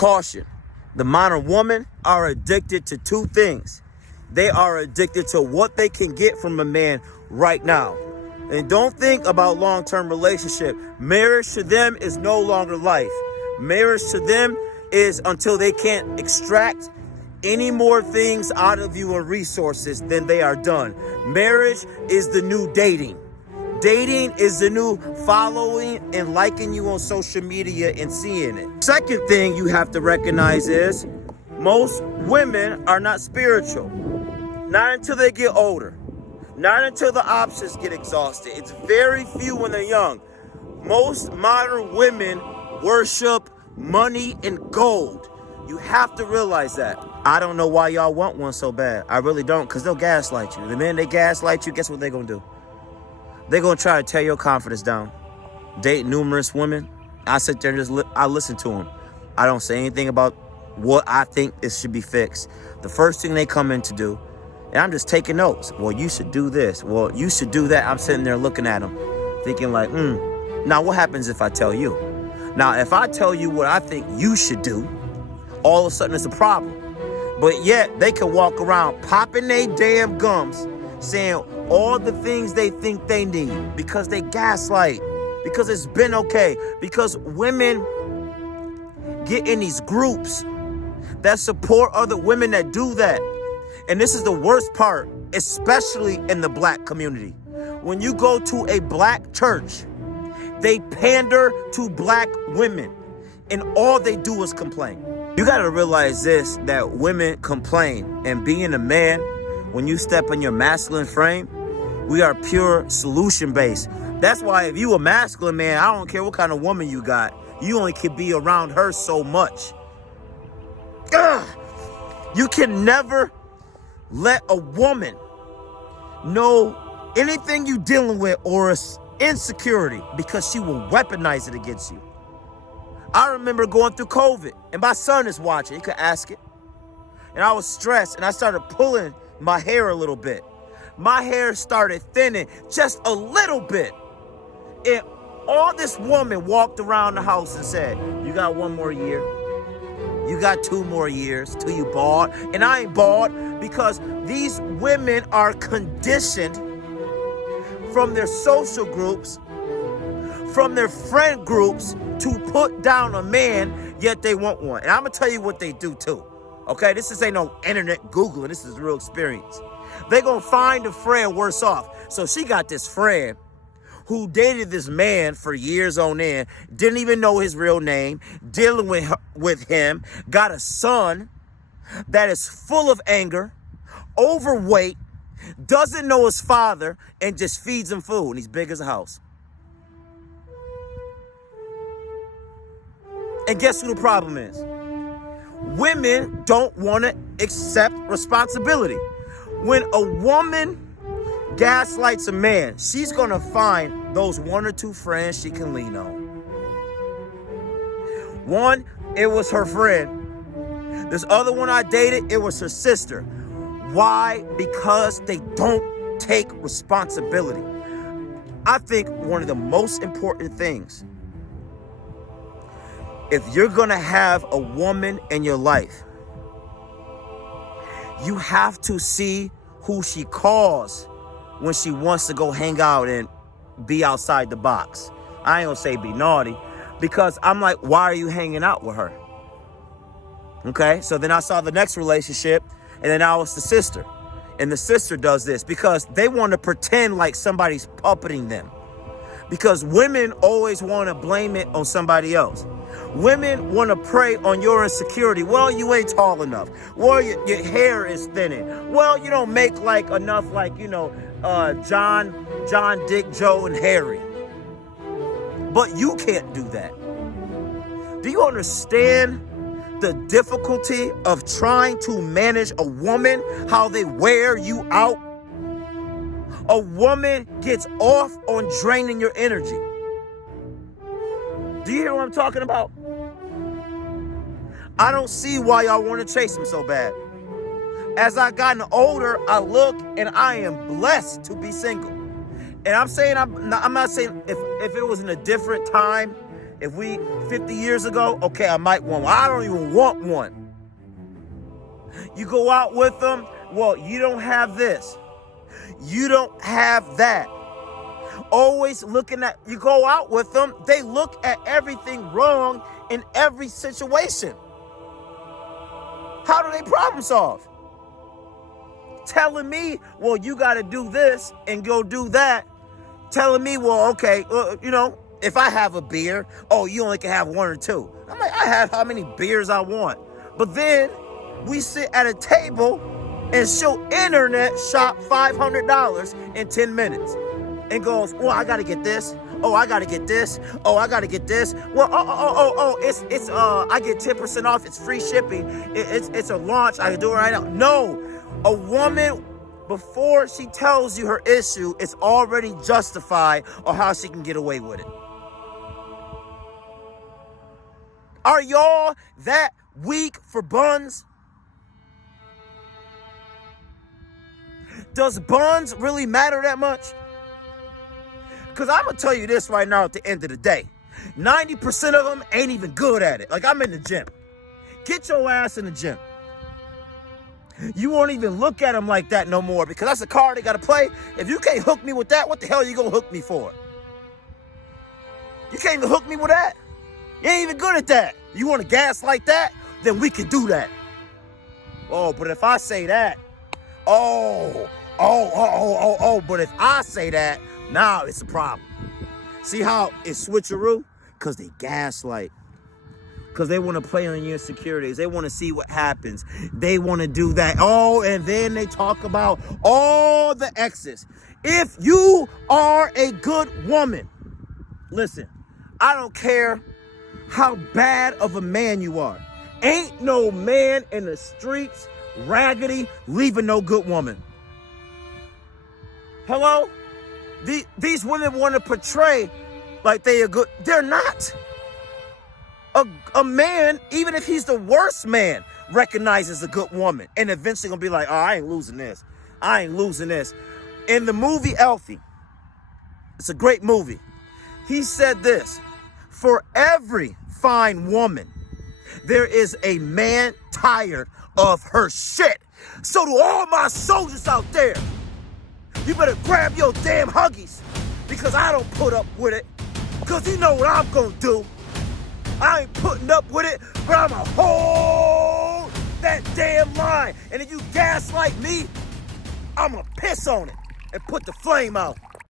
Caution. The modern women are addicted to two things. They are addicted to what they can get from a man right now. And don't think about long-term relationship. Marriage to them is no longer life. Marriage to them is until they can't extract any more things out of you or resources, then they are done. Marriage is the new dating. Dating is the new following and liking you on social media and seeing it. Second thing you have to recognize is most women are not spiritual. Not until they get older. Not until the options get exhausted. It's very few when they're young. Most modern women worship money and gold. You have to realize that. I don't know why y'all want one so bad. I really don't, because they'll gaslight you. The minute they gaslight you, guess what they're going to do? They're going to try to tear your confidence down. Date numerous women. I sit there and just I listen to them. I don't say anything about what I think it should be fixed. The first thing they come in to do, and I'm just taking notes. Well, you should do this. Well, you should do that. I'm sitting there looking at them, thinking like, now what happens if I tell you? Now, if I tell you what I think you should do, all of a sudden it's a problem. But yet they can walk around popping their damn gums, saying all the things they think they need because they gaslight, because it's been okay, because women get in these groups that support other women that do that. And this is the worst part, especially in the black community. When you go to a black church, they pander to black women, and all they do is complain. You got to realize this, that women complain, and being a man, when you step in your masculine frame, we are pure solution-based. That's why if you a masculine man, I don't care what kind of woman you got, you only can be around her so much. You can never let a woman know anything you dealing with or insecurity, because she will weaponize it against you. I remember going through COVID, and my son is watching. You can ask it. And I was stressed, and I started pulling my hair a little bit. My hair started thinning just a little bit. And all this woman walked around the house and said, you got 1 more year. You got 2 more years till you bald. And I ain't bald because these women are conditioned from their social groups, from their friend groups, to put down a man, yet they want one. And I'm going to tell you what they do too. Okay, this ain't no internet Googling. This is real experience. They're going to find a friend worse off. So she got this friend who dated this man for years on end, didn't even know his real name, dealing with him, got a son that is full of anger, overweight, doesn't know his father, and just feeds him food, and he's big as a house. And guess who the problem is? Women don't want to accept responsibility. When a woman gaslights a man, she's going to find those 1 or 2 friends she can lean on. One, it was her friend. This other one I dated, it was her sister. Why? Because they don't take responsibility. I think one of the most important things, if you're going to have a woman in your life, you have to see who she calls when she wants to go hang out and be outside the box. I ain't gonna say be naughty, because I'm like, why are you hanging out with her? Okay, so then I saw the next relationship, and then now it's the sister. And the sister does this because they want to pretend like somebody's puppeting them. Because women always want to blame it on somebody else. Women want to prey on your insecurity. Well, you ain't tall enough. Well, your hair is thinning. Well, you don't make like enough, like, John, Dick, Joe, and Harry. But you can't do that. Do you understand the difficulty of trying to manage a woman, how they wear you out? A woman gets off on draining your energy. Do you hear what I'm talking about? I don't see why y'all want to chase him so bad. As I gotten older, I look and I am blessed to be single. And I'm saying, I'm not saying if it was in a different time, If we 50 years ago, okay, I might want one. I don't even want one. You go out with them, well, you don't have this. You don't have that. Always looking at, you go out with them, they look at everything wrong in every situation. How do they problem solve? Telling me, well, you got to do this and go do that. Telling me, well, okay, if I have a beer, oh, you only can have one or two. I'm like, I have how many beers I want. But then we sit at a table and she'll internet shop $500 in 10 minutes and goes, well, I got to get this. Oh, I got to get this. Oh, I got to get this. Well, it's I get 10% off. It's free shipping. It's a launch. I can do it right now. No, a woman, before she tells you her issue, it's already justified on how she can get away with it. Are y'all that weak for buns? Does buns really matter that much? Because I'm going to tell you this right now at the end of the day. 90% of them ain't even good at it. Like, I'm in the gym. Get your ass in the gym. You won't even look at them like that no more because that's a card they got to play. If you can't hook me with that, what the hell are you going to hook me for? You can't even hook me with that. You ain't even good at that. You want to gaslight that? Then we can do that. Oh, but if I say that, but if I say that, now it's a problem. See how it's switcheroo? Because they gaslight. Because they want to play on your insecurities. They want to see what happens. They want to do that. Oh, and then they talk about all the exes. If you are a good woman, listen, I don't care how bad of a man you are. Ain't no man in the streets raggedy leaving no good woman. Hello? These women want to portray like they are good. They're not. A man, even if he's the worst man, recognizes a good woman and eventually gonna be like, oh, I ain't losing this. I ain't losing this. In the movie Elfie, it's a great movie. He said this, for every fine woman, there is a man tired of her shit. So to all my soldiers out there, you better grab your damn huggies because I don't put up with it. Because you know what I'm gonna do. I ain't putting up with it, but I'ma hold that damn line. And if you gaslight me, I'ma piss on it and put the flame out.